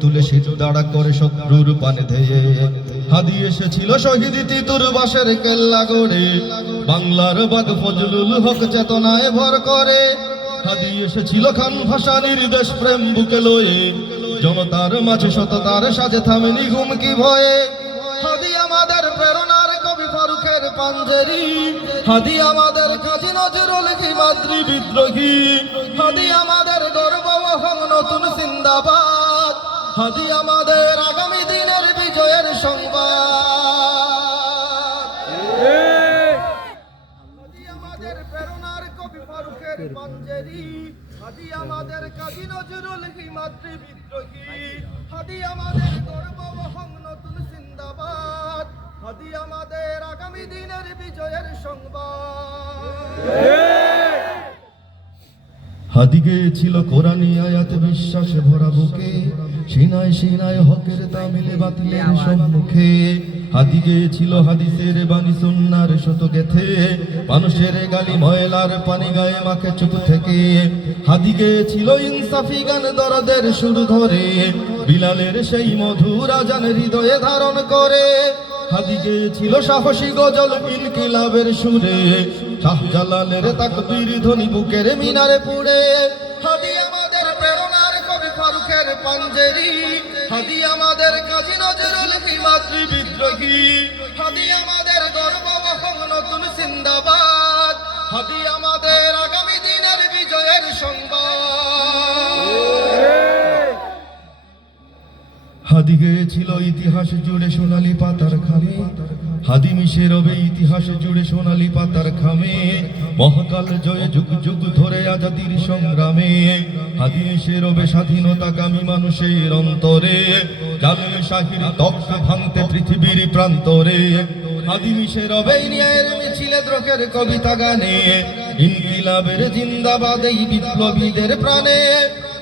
তুলে দাঁড়া করে শত্রুর পানে ধেয়ে। হাদি এসেছিল শহীদ তিতুর বাসের কেল্লা গড়ে। বাংলার বাগ ফজলুল হক চেতনায় ভর করে। হাদি এসেছিল খান ভাষা নির্দেশ প্রেম বুকে লয়ে। জনতার মাঝে সততার সাজে থামেনি ঘুমকি ভয়ে। হাদি আমাদের প্রেরণার কবি ফারুকের পাঞ্জেরি। হাদি আমাদের কাজী নজরুল কি মাতৃ বিদ্রোহী। হাদি আমাদের গর্ব নতুন সিন্দাবাদ হাদি আমাদের আগামী দিনের বিজয়ের সংবাদ। আমাদের প্রেরণার কবি ফারুকের পাঞ্জেরি। হাদি আমাদের কাজী নজরুল মাতৃ বিদ্রোহী। হাদি আমাদের গর্ব মহং নতুন সিন্দাবাদ হাদি আমাদের আগামী দিনের বিজয়ের সংবাদ। হাদিগে ছিল কোরআনি আয়াত, বিশ্বাসে ভরা বুকে। সিনায় সিনায় হকের তামিলে বাতিলের সম্মুখে। হাদিগে ছিল হাদিসের বাণী সুন্নার শত গেথে মানুষের গালি ময়লার পানি গায়ে মাখে চুপ থেকে। হাদিগে ছিল ইনসাফি গান দরদের সুর ধরে। বিলালের সেই মধুর আজান হৃদয়ে ধারণ করে। হাদিগে ছিল সাহসী গজল ইনকিলাবের সুরে। শাহজালালের তাকবীর ধ্বনি বুকের মিনারে পুড়ে। হাদি আমাদের প্রেরণার কবি ফারুকের পাঞ্জেরি। হাদি আমাদের কাজী নজরুল হিমাদ্রি বিদ্রোহী হাদি আমাদের হাদি ছিল ইতিহাস জুড়ে সোনালি পাতার খামে। হাদি মিশে রবে ইতিহাস জুড়ে সোনালি পাতার খামে। মহাকাল জয়ে যুগ যুগ ধরে আজাদির সংগ্রামে। হাদি মিশে রবে স্বাধীনতা কামী মানুষের অন্তরে। জালেম শাহির তক্ষ ভাঙতে পৃথিবীর প্রান্তরে। হাদি মিশে রবে ন্যায়ের মিছিলে দ্রোকের কবিতা গানে। ইনকিলাবের জিন্দাবাদ এই বিপ্লবীদের প্রাণে।